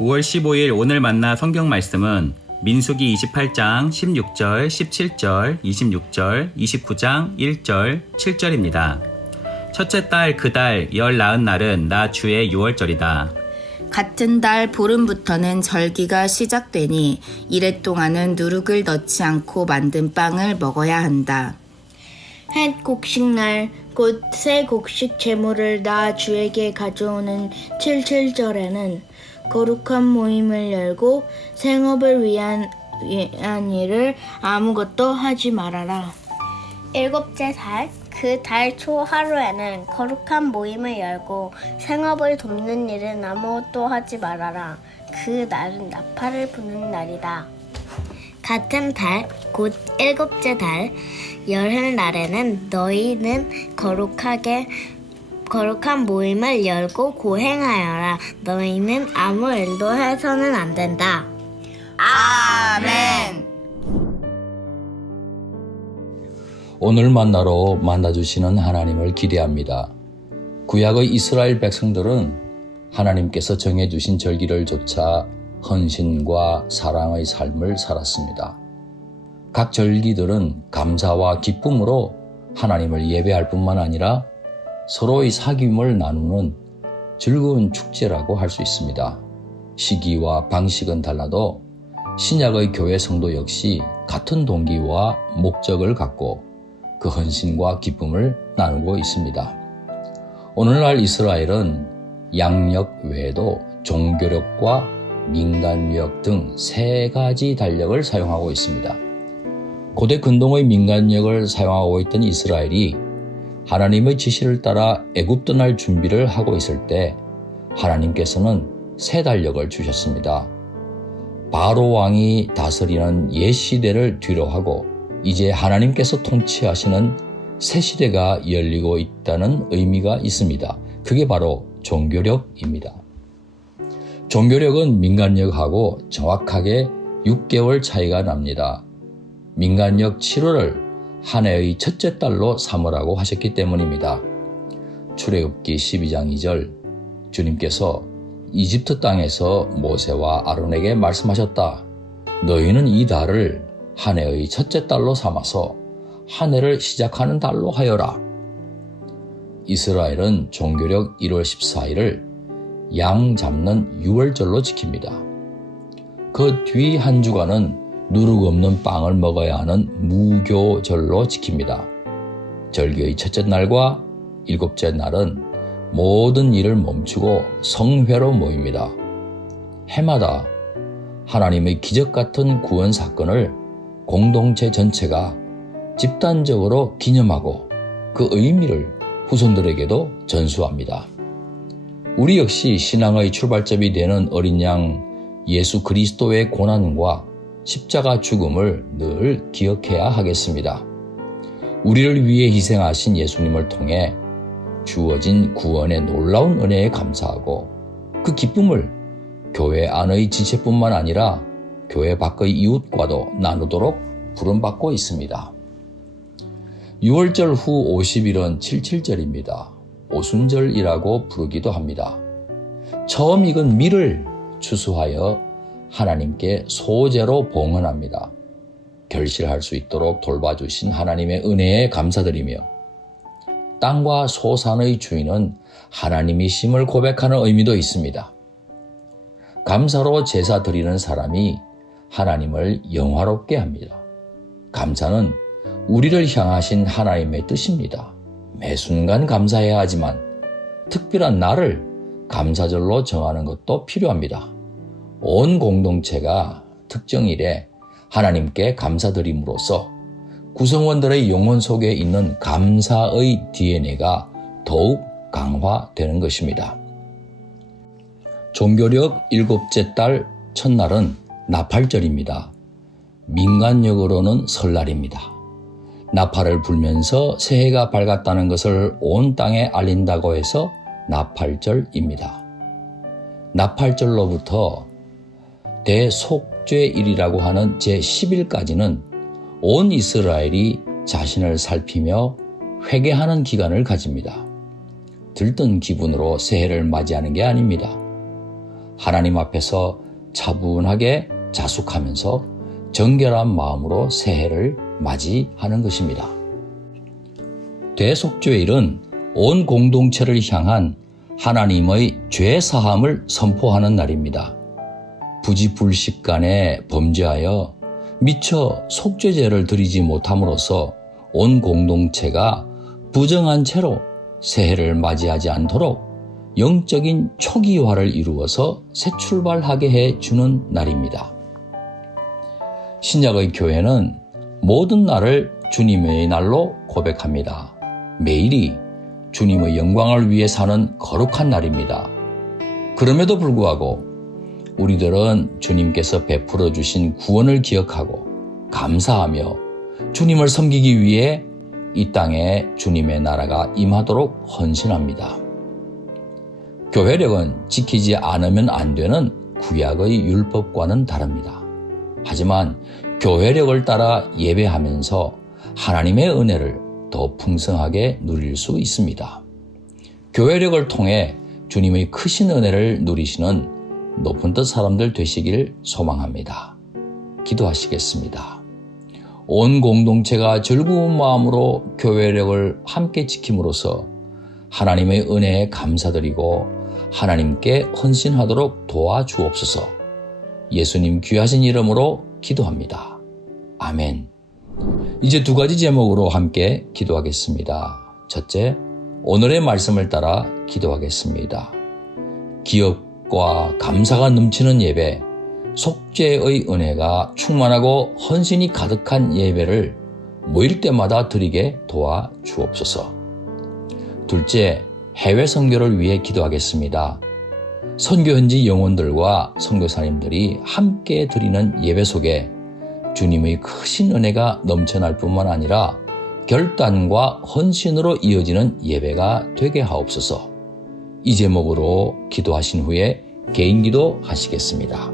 5월 15일 오늘 만나 성경 말씀은 민수기 28장 16절, 17절, 26절, 29장 1절, 7절입니다. 첫째 달 그 달 열 나은 날은 나 주의 유월절이다. 같은 달 보름부터는 절기가 시작되니 이래 동안은 누룩을 넣지 않고 만든 빵을 먹어야 한다. 햇 곡식날 곧 새 곡식 제물을 나 주에게 가져오는 77절에는 거룩한 모임을 열고 생업을 위한 일을 아무것도 하지 말아라. 일곱째 달, 그 달 초 하루에는 거룩한 모임을 열고 생업을 돕는 일은 아무것도 하지 말아라. 그 날은 나팔을 부는 날이다. 같은 달, 곧 일곱째 달, 열흘날에는 너희는 거룩한 모임을 열고 고행하여라. 너희는 아무 일도 해서는 안 된다. 아멘. 오늘 만나러 만나주시는 하나님을 기대합니다. 구약의 이스라엘 백성들은 하나님께서 정해주신 절기를 좇아 헌신과 사랑의 삶을 살았습니다. 각 절기들은 감사와 기쁨으로 하나님을 예배할 뿐만 아니라 서로의 사귐을 나누는 즐거운 축제라고 할 수 있습니다. 시기와 방식은 달라도 신약의 교회 성도 역시 같은 동기와 목적을 갖고 그 헌신과 기쁨을 나누고 있습니다. 오늘날 이스라엘은 양력 외에도 종교력과 민간력 등 세 가지 달력을 사용하고 있습니다. 고대 근동의 민간력을 사용하고 있던 이스라엘이 하나님의 지시를 따라 애굽 떠날 준비를 하고 있을 때 하나님께서는 새 달력을 주셨습니다. 바로 왕이 다스리는 옛 시대를 뒤로하고 이제 하나님께서 통치하시는 새 시대가 열리고 있다는 의미가 있습니다. 그게 바로 종교력입니다. 종교력은 민간력하고 정확하게 6개월 차이가 납니다. 민간력 7월을 한 해의 첫째 달로 삼으라고 하셨기 때문입니다. 출애굽기 12장 2절 주님께서 이집트 땅에서 모세와 아론에게 말씀하셨다. 너희는 이 달을 한 해의 첫째 달로 삼아서 한 해를 시작하는 달로 하여라. 이스라엘은 종교력 1월 14일을 양 잡는 유월절로 지킵니다. 그 뒤 한 주간은 누룩 없는 빵을 먹어야 하는 무교절로 지킵니다. 절기의 첫째 날과 일곱째 날은 모든 일을 멈추고 성회로 모입니다. 해마다 하나님의 기적 같은 구원 사건을 공동체 전체가 집단적으로 기념하고 그 의미를 후손들에게도 전수합니다. 우리 역시 신앙의 출발점이 되는 어린 양 예수 그리스도의 고난과 십자가 죽음을 늘 기억해야 하겠습니다. 우리를 위해 희생하신 예수님을 통해 주어진 구원의 놀라운 은혜에 감사하고 그 기쁨을 교회 안의 지체뿐만 아니라 교회 밖의 이웃과도 나누도록 부름받고 있습니다. 6월절 후 50일은 77절입니다. 오순절이라고 부르기도 합니다. 처음 익은 밀을 추수하여 하나님께 소제로 봉헌합니다. 결실할 수 있도록 돌봐주신 하나님의 은혜에 감사드리며 땅과 소산의 주인은 하나님이심을 고백하는 의미도 있습니다. 감사로 제사 드리는 사람이 하나님을 영화롭게 합니다. 감사는 우리를 향하신 하나님의 뜻입니다. 매 순간 감사해야 하지만 특별한 날을 감사절로 정하는 것도 필요합니다. 온 공동체가 특정일에 하나님께 감사드림으로써 구성원들의 영혼 속에 있는 감사의 DNA가 더욱 강화되는 것입니다. 종교력 일곱째 달 첫날은 나팔절입니다. 민간력으로는 설날입니다. 나팔을 불면서 새해가 밝았다는 것을 온 땅에 알린다고 해서 나팔절입니다. 나팔절로부터 대속죄일이라고 하는 제10일까지는 온 이스라엘이 자신을 살피며 회개하는 기간을 가집니다. 들뜬 기분으로 새해를 맞이하는 게 아닙니다. 하나님 앞에서 차분하게 자숙하면서 정결한 마음으로 새해를 맞이하는 것입니다. 대속죄일은 온 공동체를 향한 하나님의 죄 사함을 선포하는 날입니다. 부지불식간에 범죄하여 미처 속죄제를 드리지 못함으로써 온 공동체가 부정한 채로 새해를 맞이하지 않도록 영적인 초기화를 이루어서 새 출발하게 해주는 날입니다. 신약의 교회는 모든 날을 주님의 날로 고백합니다. 매일이 주님의 영광을 위해 사는 거룩한 날입니다. 그럼에도 불구하고 우리들은 주님께서 베풀어 주신 구원을 기억하고 감사하며 주님을 섬기기 위해 이 땅에 주님의 나라가 임하도록 헌신합니다. 교회력은 지키지 않으면 안 되는 구약의 율법과는 다릅니다. 하지만 교회력을 따라 예배하면서 하나님의 은혜를 더 풍성하게 누릴 수 있습니다. 교회력을 통해 주님의 크신 은혜를 누리시는 높은 뜻 사람들 되시길 소망합니다. 기도하시겠습니다. 온 공동체가 즐거운 마음으로 교회력을 함께 지킴으로써 하나님의 은혜에 감사드리고 하나님께 헌신하도록 도와주옵소서. 예수님 귀하신 이름으로 기도합니다. 아멘. 이제 두 가지 제목으로 함께 기도하겠습니다. 첫째, 오늘의 말씀을 따라 기도하겠습니다. 기업과 감사가 넘치는 예배, 속죄의 은혜가 충만하고 헌신이 가득한 예배를 모일 때마다 드리게 도와주옵소서. 둘째, 해외 선교를 위해 기도하겠습니다. 선교 현지 영혼들과 선교사님들이 함께 드리는 예배 속에 주님의 크신 은혜가 넘쳐날 뿐만 아니라 결단과 헌신으로 이어지는 예배가 되게 하옵소서. 이 제목으로 기도하신 후에 개인 기도 하시겠습니다.